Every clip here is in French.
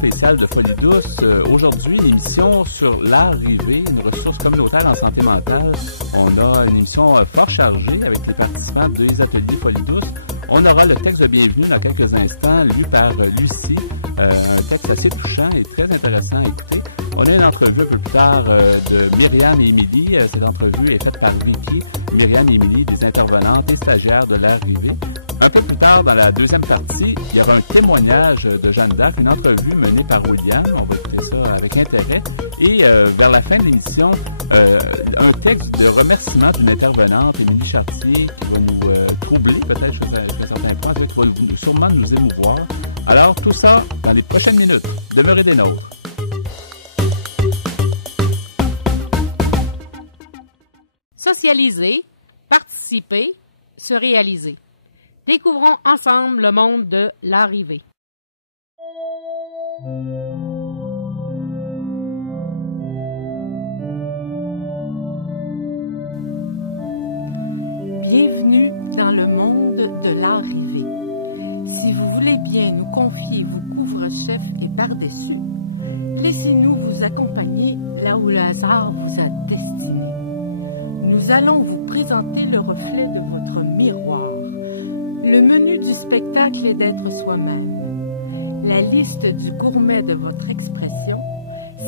spéciale de Folie douce. Aujourd'hui, une émission sur l'arrivée, une ressource communautaire en santé mentale. On a une émission fort chargée avec les participants des ateliers Folie douce. On aura le texte de bienvenue dans quelques instants, lu par Lucie. Un texte assez touchant et très intéressant à écouter. On a une entrevue un peu plus tard de Myriam et Émilie. Cette entrevue est faite par Vicky. Myriam et Émilie, des intervenantes et stagiaires de l'arrivée. Un peu plus tard, dans la deuxième partie, il y aura un témoignage de Jeanne d'Arc, une entrevue menée par William. On va écouter ça avec intérêt. Et vers la fin de l'émission, un texte de remerciement d'une intervenante, Émilie Chartier, qui va nous troubler peut-être sur certains points, qui va sûrement nous émouvoir. Alors, tout ça dans les prochaines minutes. Demeurez des nôtres. Socialiser, participer, se réaliser. Découvrons ensemble le monde de l'arrivée. Bienvenue dans le monde de l'arrivée. Si vous voulez bien nous confier vos couvre-chefs et par-dessus, laissez-nous vous accompagner là où le hasard vous a destiné. Nous allons vous présenter le reflet de votre miroir. Le menu du spectacle est d'être soi-même. La liste du gourmet de votre expression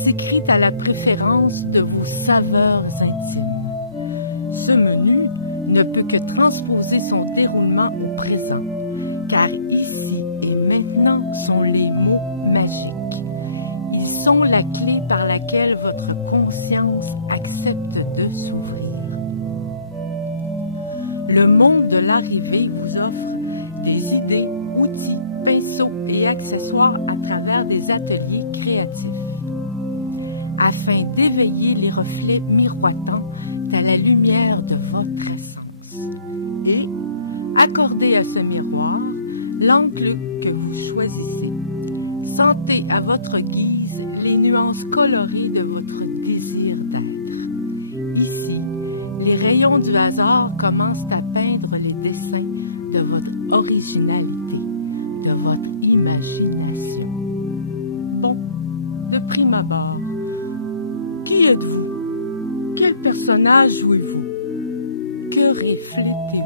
s'écrit à la préférence de vos saveurs intimes. Ce menu ne peut que transposer son déroulement au présent, car ici et maintenant sont les mots magiques. Ils sont la clé par laquelle votre conscience accepte de s'ouvrir. Le monde de l'arrivée vous offre des idées, outils, pinceaux et accessoires à travers des ateliers créatifs, afin d'éveiller les reflets miroitants à la lumière de votre essence et accorder à ce miroir l'angle que vous choisissez. Sentez à votre guise les nuances colorées de votre désir d'être. Ici, les rayons du hasard commencent à peindre les dessins de votre originalité, de votre imagination. Bon, de prime abord, qui êtes-vous? Quel personnage jouez-vous? Que reflétez-vous?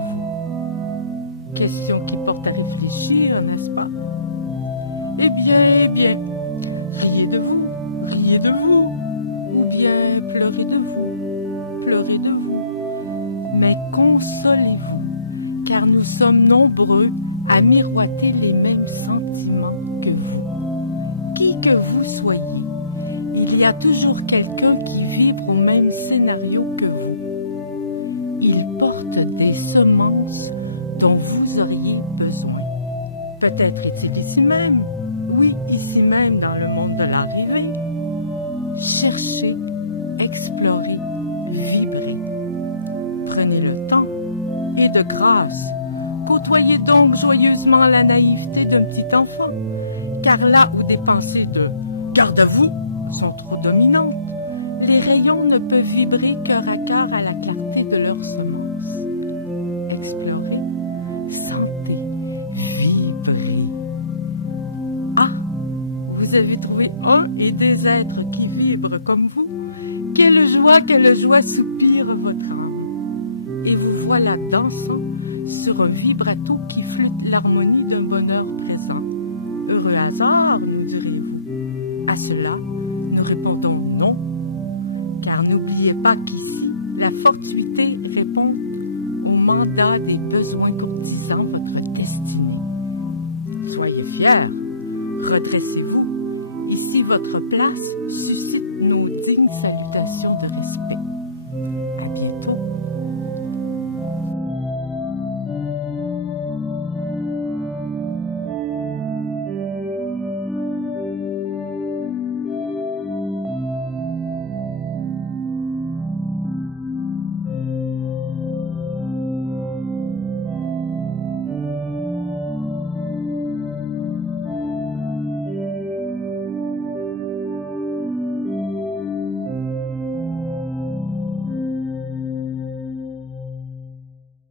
Question qui porte à réfléchir, n'est-ce pas? Eh bien, riez de vous, ou bien pleurez de vous. Mais consolez-vous, car nous sommes nombreux à miroiter les mêmes sentiments que vous. Qui que vous soyez, il y a toujours quelqu'un qui vibre au même scénario que vous. Il porte des semences dont vous auriez besoin. Peut-être est-il ici même, oui, ici même dans le monde de l'arrivée. Cherchez, explorez, vibrez. Prenez le temps et de grâce, côtoyez donc joyeusement la naïveté d'un petit enfant, car là où des pensées de « garde à vous » sont trop dominantes, les rayons ne peuvent vibrer cœur à cœur à la clarté de leurs semences. Explorez, sentez, vibrez. Ah, vous avez trouvé un et des êtres qui vibrent comme vous. Quelle joie soupire votre âme. Et vous voilà dansant sur un vibrato qui flûte l'harmonie d'un bonheur présent. Heureux hasard, nous direz-vous. À cela, nous répondons non, car n'oubliez pas qu'ici, la fortuité répond au mandat des besoins courtisant votre destinée. Soyez fiers, redressez-vous. Ici, votre place suscite nos dignes salutations de respect. À bientôt.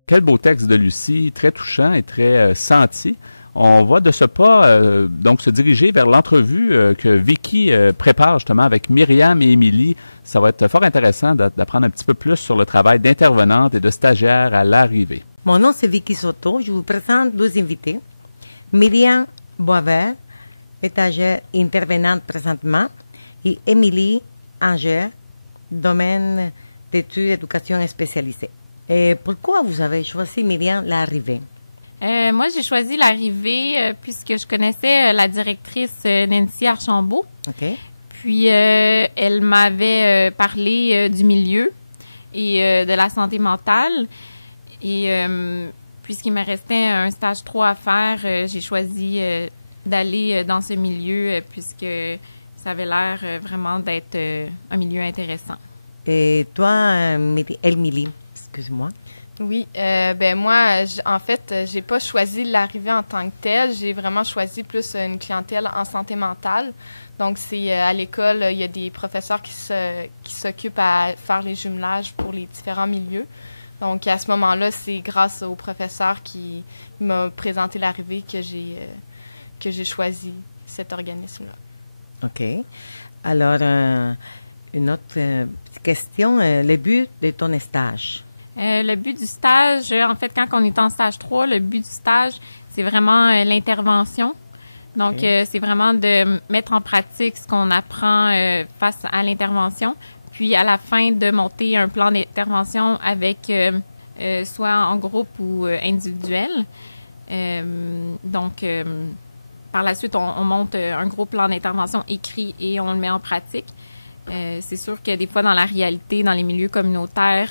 Quel beau texte de Lucie, très touchant et très senti. On va de ce pas donc se diriger vers l'entrevue que Vicky prépare justement avec Myriam et Émilie. Ça va être fort intéressant d'apprendre un petit peu plus sur le travail d'intervenante et de stagiaire à l'arrivée. Mon nom c'est Vicky Soto. Je vous présente deux invités. Myriam Boisvert, étagère intervenante présentement, et Émilie Anger, domaine d'études éducation spécialisée. Et pourquoi vous avez choisi, Myriam, l'arrivée? Moi, j'ai choisi l'arrivée puisque je connaissais la directrice Nancy Archambault. OK. Puis, elle m'avait parlé du milieu et de la santé mentale. Et puisqu'il me restait un stage 3 à faire, j'ai choisi d'aller dans ce milieu puisque ça avait l'air vraiment d'être un milieu intéressant. Et toi, Émilie, excuse-moi. Oui, moi, en fait, j'ai pas choisi l'arrivée en tant que telle. J'ai vraiment choisi plus une clientèle en santé mentale. Donc, c'est à l'école, il y a des professeurs qui s'occupent à faire les jumelages pour les différents milieux. Donc, à ce moment-là, c'est grâce au professeur qui m'a présenté l'arrivée que j'ai choisi cet organisme-là. OK. Alors, une autre question, le but de ton stage? Le but du stage, en fait, quand on est en stage 3, le but du stage, c'est vraiment l'intervention. Donc, c'est vraiment de mettre en pratique ce qu'on apprend face à l'intervention. Puis, à la fin, de monter un plan d'intervention avec soit en groupe ou individuel. Donc, par la suite, on monte un gros plan d'intervention écrit et on le met en pratique. C'est sûr que des fois, dans la réalité, dans les milieux communautaires,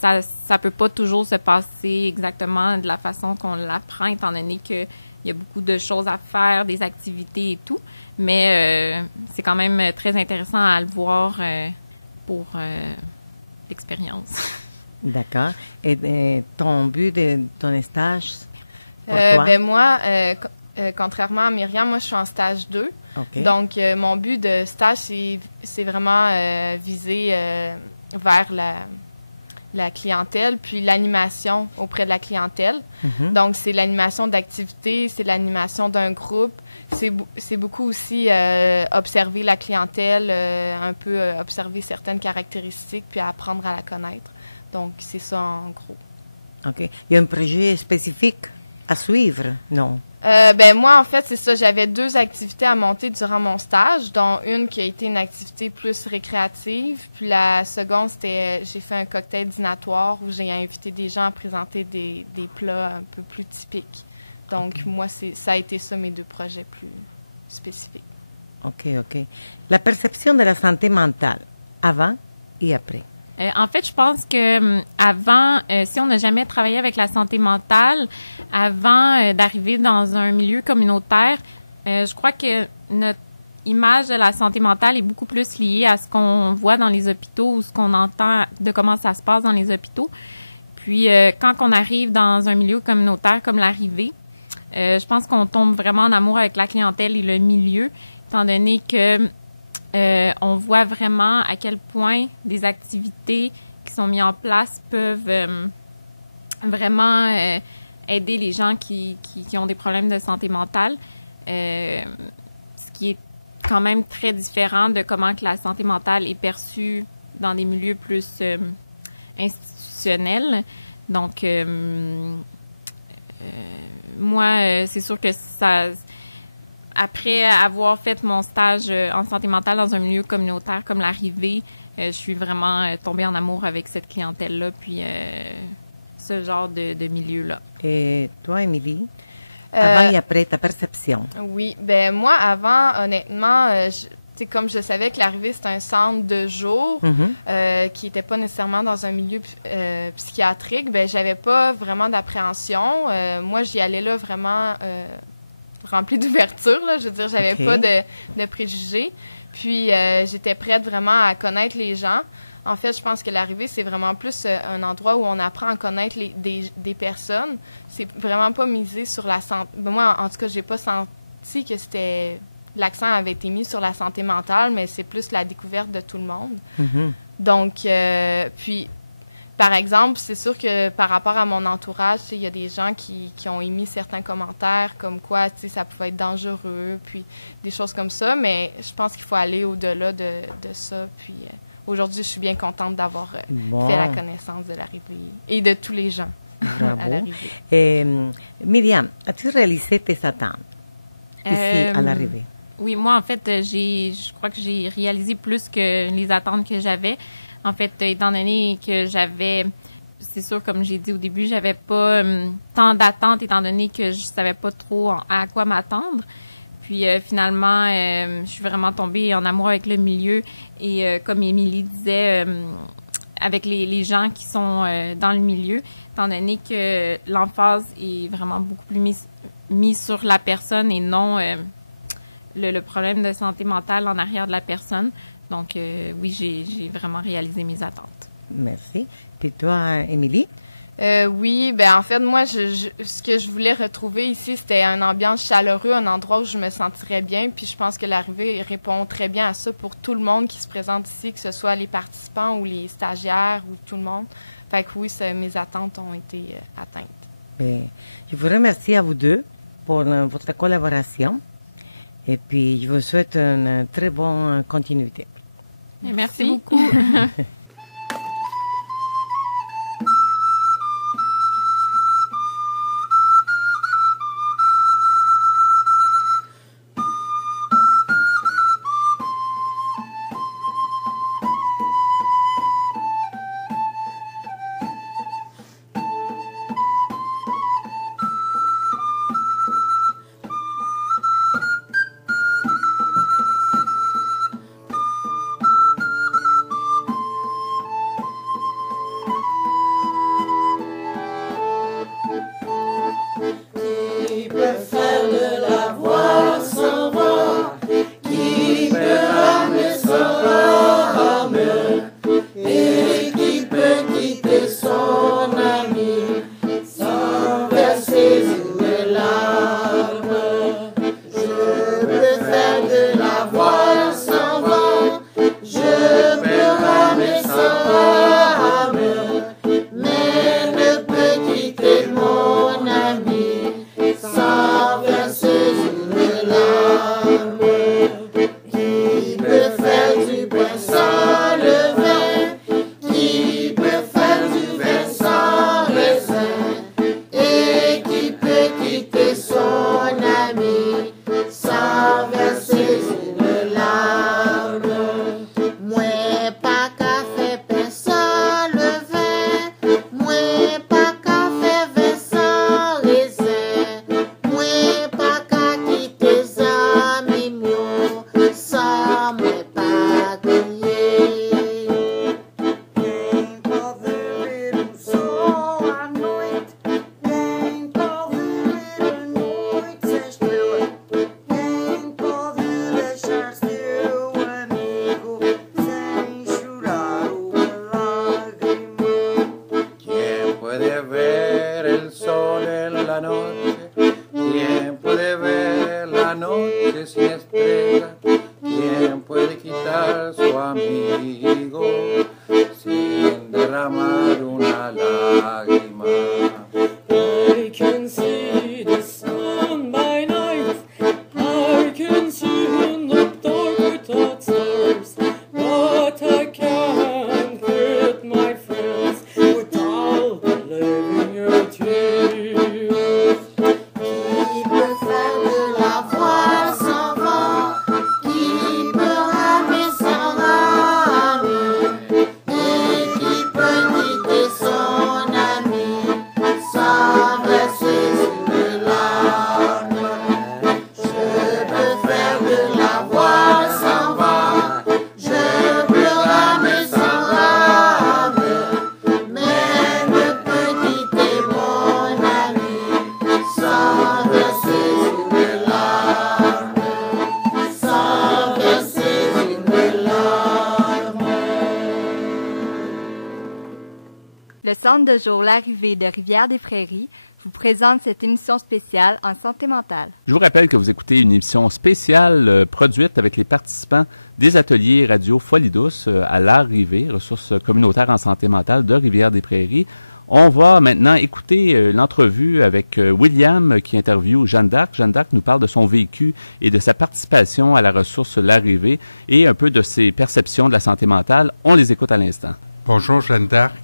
ça peut pas toujours se passer exactement de la façon qu'on l'apprend, étant donné qu'il y a beaucoup de choses à faire, des activités et tout. Mais c'est quand même très intéressant à le voir pour l'expérience. D'accord. Et ton but de ton stage pour toi? Moi, contrairement à Myriam, moi, je suis en stage 2. Okay. Donc, mon but de stage, c'est vraiment visé vers la clientèle, puis l'animation auprès de la clientèle. Mm-hmm. Donc, c'est l'animation d'activités, c'est l'animation d'un groupe. C'est beaucoup aussi observer la clientèle, un peu observer certaines caractéristiques, puis apprendre à la connaître. Donc, c'est ça en gros. OK. Il y a un projet spécifique à suivre, non? Moi, en fait, c'est ça. J'avais 2 activités à monter durant mon stage, dont une qui a été une activité plus récréative. Puis la seconde, j'ai fait un cocktail dînatoire où j'ai invité des gens à présenter des plats un peu plus typiques. Donc, moi, ça a été ça, mes 2 projets plus spécifiques. OK. La perception de la santé mentale, avant et après. En fait, je pense que avant, si on n'a jamais travaillé avec la santé mentale, avant d'arriver dans un milieu communautaire, je crois que notre image de la santé mentale est beaucoup plus liée à ce qu'on voit dans les hôpitaux ou ce qu'on entend de comment ça se passe dans les hôpitaux. Puis, quand on arrive dans un milieu communautaire comme l'arrivée, je pense qu'on tombe vraiment en amour avec la clientèle et le milieu, étant donné que on voit vraiment à quel point des activités qui sont mises en place peuvent vraiment aider les gens qui ont des problèmes de santé mentale, ce qui est quand même très différent de comment que la santé mentale est perçue dans des milieux plus institutionnels. Donc, moi, c'est sûr que ça... Après avoir fait mon stage en santé mentale dans un milieu communautaire comme l'arrivée, je suis vraiment tombée en amour avec cette clientèle-là, puis ce genre de milieu-là. Et toi, Émilie, avant et après, ta perception? Oui, moi, avant, honnêtement, comme je savais que l'arrivée, c'était un centre de jour qui n'était pas nécessairement dans un milieu psychiatrique, j'avais pas vraiment d'appréhension. Moi, j'y allais là vraiment... rempli d'ouverture, là. Je veux dire, j'avais pas de préjugés. Puis, j'étais prête vraiment à connaître les gens. En fait, je pense que l'arrivée, c'est vraiment plus un endroit où on apprend à connaître des personnes. C'est vraiment pas misé sur la santé. Moi, en tout cas, j'ai pas senti que l'accent avait été mis sur la santé mentale, mais c'est plus la découverte de tout le monde. Mm-hmm. Donc, puis, par exemple, c'est sûr que par rapport à mon entourage, il y a des gens qui ont émis certains commentaires comme quoi ça pouvait être dangereux, puis des choses comme ça, mais je pense qu'il faut aller au-delà de ça. Puis aujourd'hui, je suis bien contente d'avoir fait la connaissance de l'arrivée et de tous les gens à l'arrivée. Myriam, as-tu réalisé tes attentes ici à l'arrivée? Oui, moi, en fait, je crois que j'ai réalisé plus que les attentes que j'avais. En fait, étant donné que c'est sûr, comme j'ai dit au début, j'avais pas tant d'attentes, étant donné que je savais pas trop à quoi m'attendre. Puis finalement, je suis vraiment tombée en amour avec le milieu. Et comme Émilie disait, avec les gens qui sont dans le milieu, étant donné que l'emphase est vraiment beaucoup plus mise sur la personne et non le problème de santé mentale en arrière de la personne. Donc, oui, j'ai vraiment réalisé mes attentes. Merci. Et toi, Émilie? Oui, en fait, moi, ce que je voulais retrouver ici, c'était une ambiance chaleureuse, un endroit où je me sentirais bien. Puis je pense que l'arrivée répond très bien à ça pour tout le monde qui se présente ici, que ce soit les participants ou les stagiaires ou tout le monde. Fait que oui, mes attentes ont été atteintes. Je vous remercie à vous deux pour votre collaboration. Et puis, je vous souhaite une très bonne continuité. Merci beaucoup. Centre de jour L'Arrivée de Rivière-des-Prairies vous présente cette émission spéciale en santé mentale. Je vous rappelle que vous écoutez une émission spéciale produite avec les participants des ateliers radio Folie douce à l'arrivée, ressources communautaires en santé mentale de Rivière-des-Prairies. On va maintenant écouter l'entrevue avec William qui interviewe Jeanne d'Arc. Jeanne d'Arc nous parle de son vécu et de sa participation à la ressource L'Arrivée et un peu de ses perceptions de la santé mentale. On les écoute à l'instant. Bonjour Jeanne d'Arc.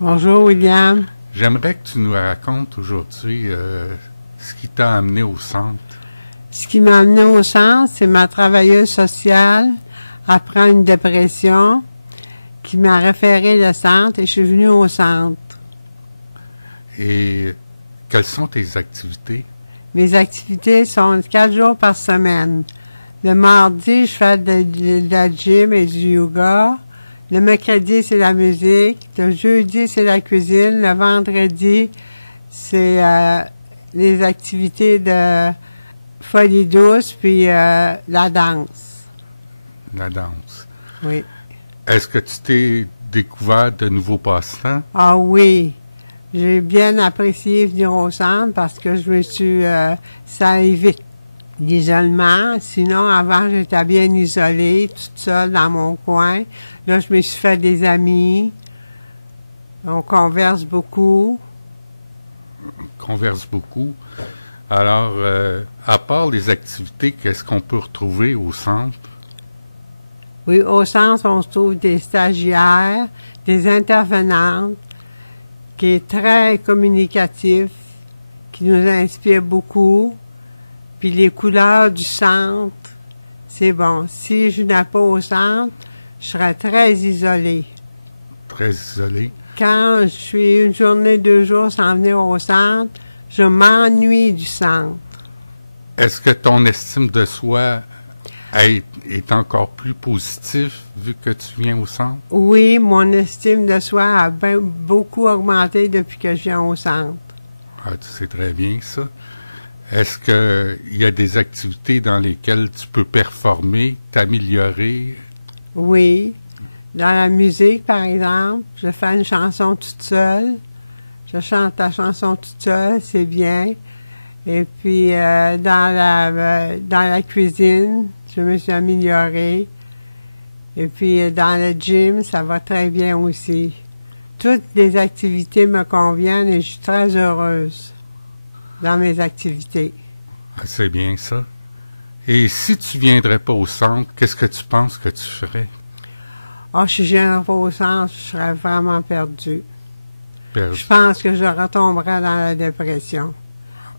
Bonjour William. J'aimerais que tu nous racontes aujourd'hui ce qui t'a amené au centre. Ce qui m'a amené au centre, c'est ma travailleuse sociale après une dépression qui m'a référé le centre et je suis venue au centre. Et quelles sont tes activités? Mes activités sont 4 jours par semaine. Le mardi, je fais de la gym et du yoga. Le mercredi, c'est la musique. Le jeudi, c'est la cuisine. Le vendredi, c'est les activités de Folie douce, puis la danse. La danse. Oui. Est-ce que tu t'es découvert de nouveaux passe-temps? Ah oui. J'ai bien apprécié venir au centre parce que je me suis... ça évite l'isolement. Sinon, avant, j'étais bien isolée, toute seule dans mon coin. Là, je me suis fait des amis. On converse beaucoup. On converse beaucoup. Alors, à part les activités, qu'est-ce qu'on peut retrouver au centre? Oui, au centre, on se trouve des stagiaires, des intervenantes, qui est très communicatif, qui nous inspire beaucoup. Puis les couleurs du centre, c'est bon. Si je n'ai pas au centre, je serais très isolée. Très isolée. Quand je suis une journée, 2 jours sans venir au centre, je m'ennuie du centre. Est-ce que ton estime de soi est encore plus positive vu que tu viens au centre? Oui, mon estime de soi a beaucoup augmenté depuis que je viens au centre. Ah, c'est très bien ça. Est-ce qu'il y a des activités dans lesquelles tu peux performer, t'améliorer? Oui. Dans la musique, par exemple, je fais une chanson toute seule. Je chante la chanson toute seule, c'est bien. Et puis, dans la cuisine, je me suis améliorée. Et puis, dans le gym, ça va très bien aussi. Toutes les activités me conviennent et je suis très heureuse dans mes activités. Ah, c'est bien ça. Et si tu ne viendrais pas au centre, qu'est-ce que tu penses que tu ferais? Ah, si je viendrais pas au centre, je serais vraiment perdue. Perdu. Je pense que je retomberais dans la dépression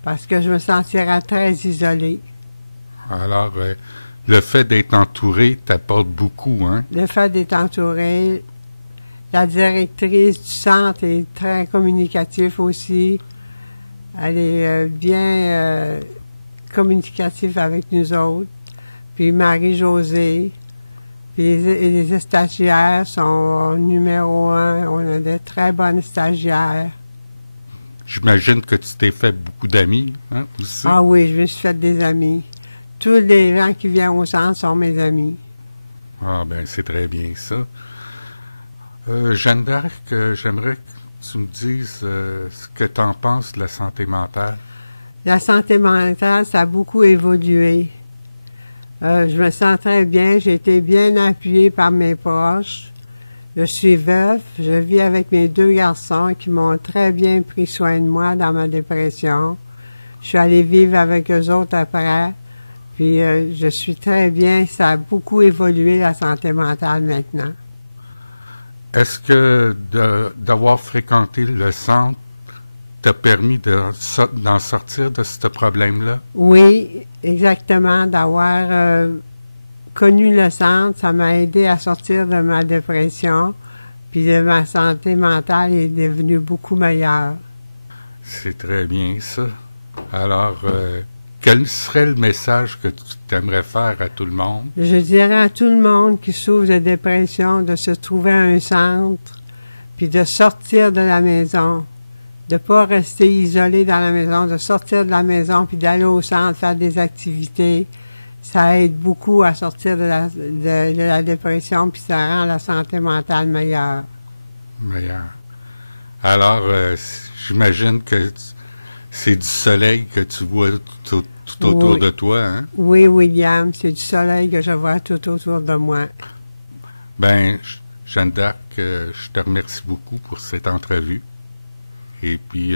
parce que je me sentirais très isolée. Alors, le fait d'être entouré t'apporte beaucoup, hein? Le fait d'être entourée, la directrice du centre est très communicative aussi. Elle est bien communicative avec nous autres. Puis Marie-Josée, puis les stagiaires sont numéro 1. On a de très bonnes stagiaires. J'imagine que tu t'es fait beaucoup d'amis, hein, aussi? Ah oui, je me suis fait des amis. Tous les gens qui viennent au centre sont mes amis. Ah, bien, c'est très bien ça. Jeanne d'Arc, j'aimerais que tu me dises ce que tu en penses de la santé mentale. La santé mentale, ça a beaucoup évolué. Je me sens très bien. J'ai été bien appuyée par mes proches. Je suis veuve. Je vis avec mes 2 garçons qui m'ont très bien pris soin de moi dans ma dépression. Je suis allée vivre avec eux autres après. Puis je suis très bien. Ça a beaucoup évolué, la santé mentale, maintenant. Est-ce que d'avoir fréquenté le centre t'a permis d'en sortir de ce problème-là? Oui, exactement. D'avoir connu le centre, ça m'a aidé à sortir de ma dépression. Puis ma santé mentale est devenue beaucoup meilleure. C'est très bien, ça. Alors, quel serait le message que tu aimerais faire à tout le monde? Je dirais à tout le monde qui souffre de dépression de se trouver à un centre, puis de sortir de la maison, de ne pas rester isolé dans la maison, de sortir de la maison, puis d'aller au centre, faire des activités. Ça aide beaucoup à sortir de la dépression, puis ça rend la santé mentale meilleure. Meilleure. Alors, j'imagine que c'est du soleil que tu vois tout autour de toi, hein? Oui, William, c'est du soleil que je vois tout autour de moi. Ben, Jeanne d'Arc, je te remercie beaucoup pour cette entrevue. Et puis,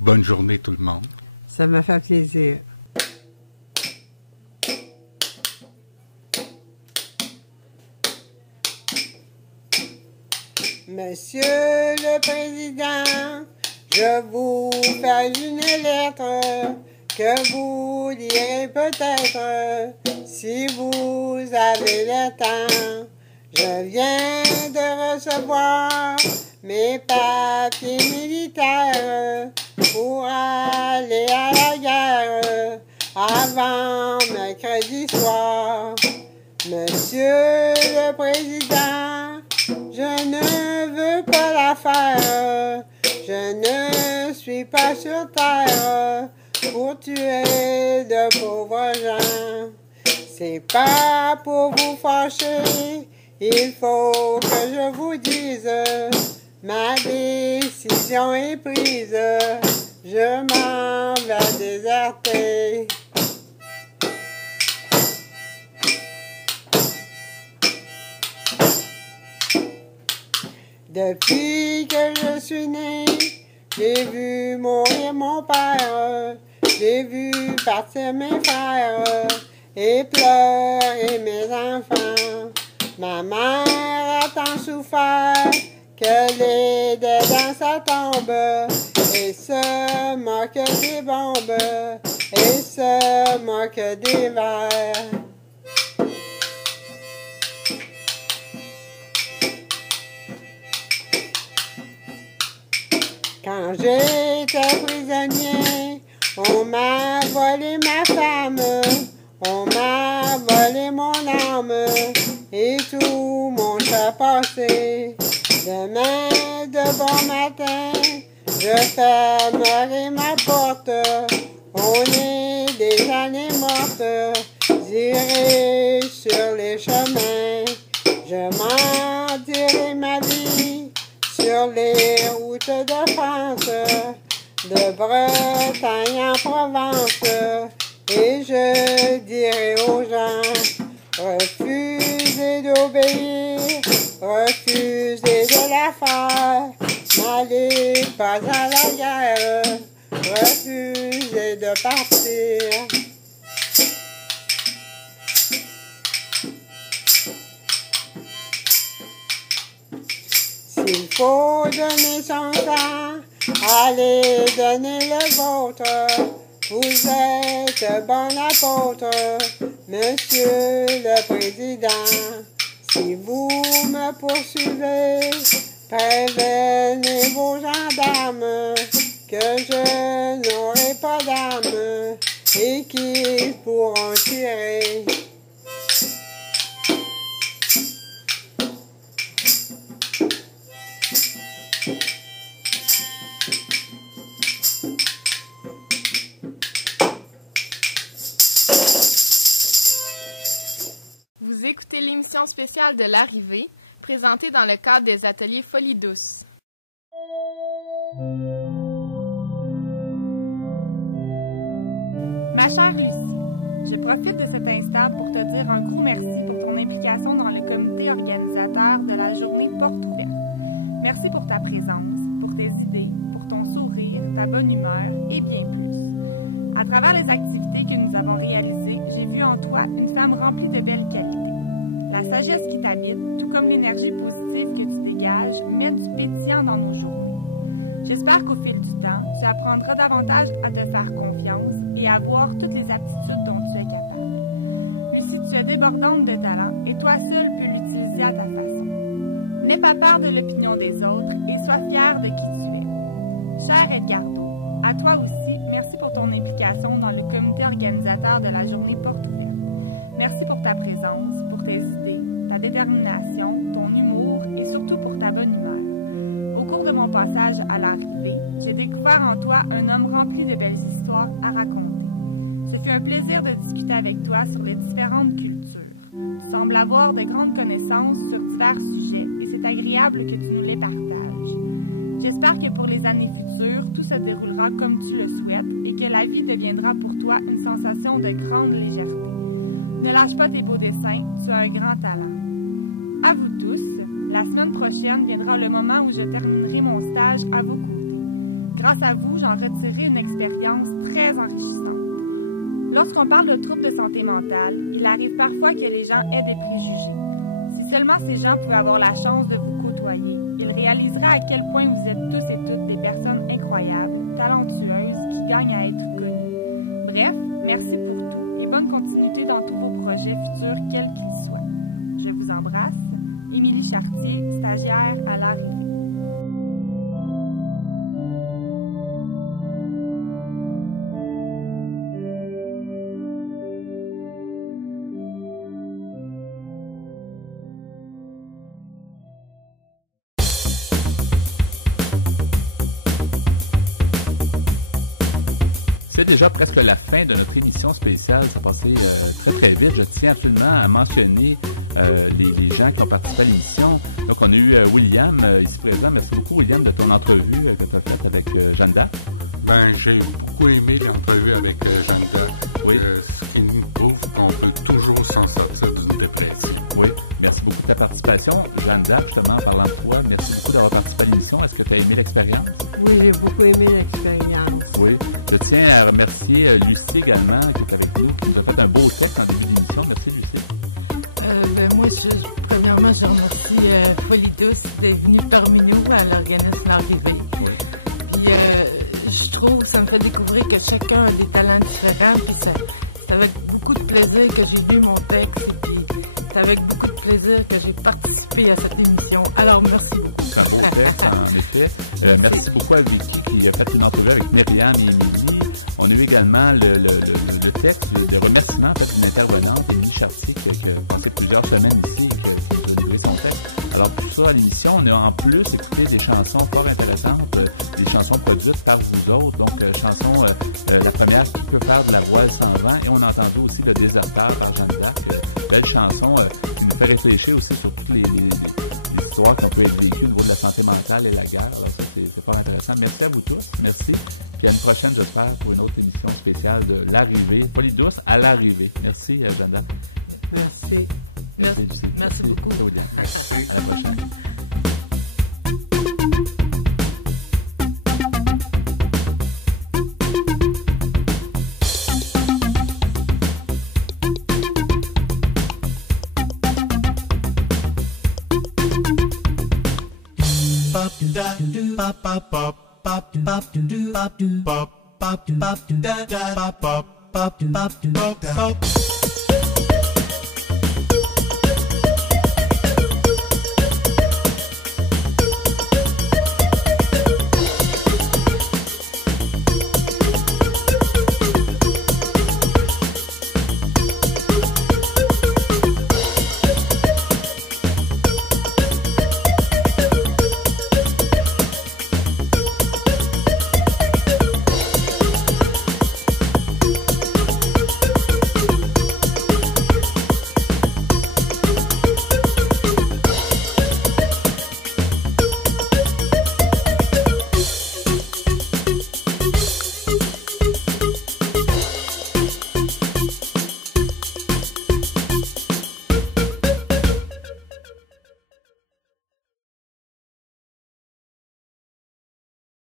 bonne journée tout le monde. Ça me fait plaisir. Monsieur le Président, je vous fais une lettre que vous lirez peut-être si vous avez le temps. Je viens de recevoir mes papiers militaires pour aller à la guerre avant mercredi soir. Monsieur le Président, je ne veux pas la faire. Je ne suis pas sur terre pour tuer de pauvres gens. C'est pas pour vous fâcher, il faut que je vous dise, ma décision est prise, je m'en vais déserter. Depuis que je suis né, j'ai vu mourir mon père, j'ai vu partir mes frères et pleurer mes enfants. Ma mère a tant souffert qu'elle est dans sa tombe et se moque des bombes et se moque des vers. Quand j'étais prisonnier, on m'a volé ma femme, on m'a volé mon âme et tout mon temps passé. Demain de bon matin, je fermerai ma porte, on est des années mortes, j'irai sur les chemins, je m'en dirai ma vie sur les routes de France, de Bretagne en Provence, et je dirai aux gens, refusez d'obéir, refusez de la faire, n'allez pas à la guerre, refusez de partir. S'il faut donner son sang, allez donner le vôtre. Vous êtes bon apôtre, Monsieur le Président. Si vous me poursuivez, prévenez vos gendarmes que je n'aurai pas d'armes et qu'ils pourront tirer. Vous écoutez l'émission spéciale de l'Arrivée, présentée dans le cadre des ateliers Folie douce. Ma chère Lucie, je profite de cet instant pour te dire un gros merci pour ton implication dans le comité organisateur de la journée Porte ouverte. Merci pour ta présence, pour tes idées, pour ton sourire, ta bonne humeur et bien plus. À travers les activités que nous avons réalisées, j'ai vu en toi une femme remplie de belles qualités. La sagesse qui t'habite, tout comme l'énergie positive que tu dégages, met du pétillant dans nos jours. J'espère qu'au fil du temps, tu apprendras davantage à te faire confiance et à voir toutes les aptitudes dont tu es capable. Lucie, tu es débordante de talent et toi seule peux l'utiliser à ta façon. N'aie pas peur de l'opinion des autres et sois fière de qui tu es. Cher Edgardo, à toi aussi, merci pour ton implication dans le comité organisateur de la journée Porte ouverte. Merci pour ta présence, pour tes idées, ta détermination, ton humour et surtout pour ta bonne humeur. Au cours de mon passage à l'Arrivée, j'ai découvert en toi un homme rempli de belles histoires à raconter. Ce fut un plaisir de discuter avec toi sur les différentes cultures. Tu sembles avoir de grandes connaissances sur divers sujets et c'est agréable que tu nous les partages. J'espère que pour les années futures, tout se déroulera comme tu le souhaites et que la vie deviendra pour toi une sensation de grande légèreté. Ne lâche pas tes beaux dessins, tu as un grand talent. À vous tous, la semaine prochaine viendra le moment où je terminerai mon stage à vos côtés. Grâce à vous, j'en retirerai une expérience très enrichissante. Lorsqu'on parle de troubles de santé mentale, il arrive parfois que les gens aient des préjugés. Si seulement ces gens pouvaient avoir la chance de vous côtoyer, ils réaliseraient à quel point vous êtes tous et toutes des personnes incroyables, talentueuses, qui gagnent à être connues. Bref, merci pour tout et bonne continuité dans tous vos projets futurs, quels qu'ils soient. Je vous embrasse. Émilie Chartier, stagiaire à l'arrivée. C'est déjà presque la fin de notre émission spéciale. C'est passé très, très vite. Je tiens absolument à mentionner les gens qui ont participé à l'émission. Donc, on a eu William ici présent. Merci beaucoup, William, de ton entrevue que tu as faite avec Jeanne d'Arc. J'ai beaucoup aimé l'entrevue avec Jeanne d'Arc. Oui. Ce qui nous prouve qu'on peut toujours s'en sortir d'une dépression. Oui. Merci beaucoup de ta participation. Jeanne d'Arc, justement, en parlant de toi, merci beaucoup d'avoir participé à l'émission. Est-ce que tu as aimé l'expérience? Oui, j'ai beaucoup aimé l'expérience. Oui. Je tiens à remercier Lucie également, qui est avec nous, qui nous a fait un beau texte en début d'émission. Merci, Lucie. Moi, premièrement, je remercie Folie Douce d'être venue parmi nous à l'organisme L'Arrivée. Oui. Puis, je trouve, ça me fait découvrir que chacun a des talents différents. Puis, c'est avec beaucoup de plaisir que j'ai lu mon texte. Et puis, c'est avec beaucoup de plaisir que j'ai participé à cette émission. Alors, merci beaucoup. C'est un beau texte, en effet. Merci beaucoup à Vicky qui a fait une entrevue avec Myriam et Émilie. On a eu également le texte de remerciement en fait, d'une intervenante, Émilie Chartier, qui a passé plusieurs semaines ici et qui a livré son texte. Alors, pour ça, à l'émission, on a en plus écouté des chansons fort intéressantes, des chansons produites par vous autres. Donc, la première, Qui peut faire de la voile sans vent, et on a entendu aussi Le Déserteur par Jeanne d'Arc. Belle chanson qui nous fait réfléchir aussi sur toutes les histoires qu'on peut être vécues au niveau de la santé mentale et la guerre. Alors, ça, c'est fort intéressant. Merci à vous tous. Merci. Puis à une prochaine, j'espère, pour une autre émission spéciale de l'Arrivée. Folie Douce à l'Arrivée. Merci, Jeanne d'Arc. Merci. Merci beaucoup. Merci. À la prochaine. Bop bop bop bop bop do bop do bop bop bop do da da bop bop bop bop bop bop.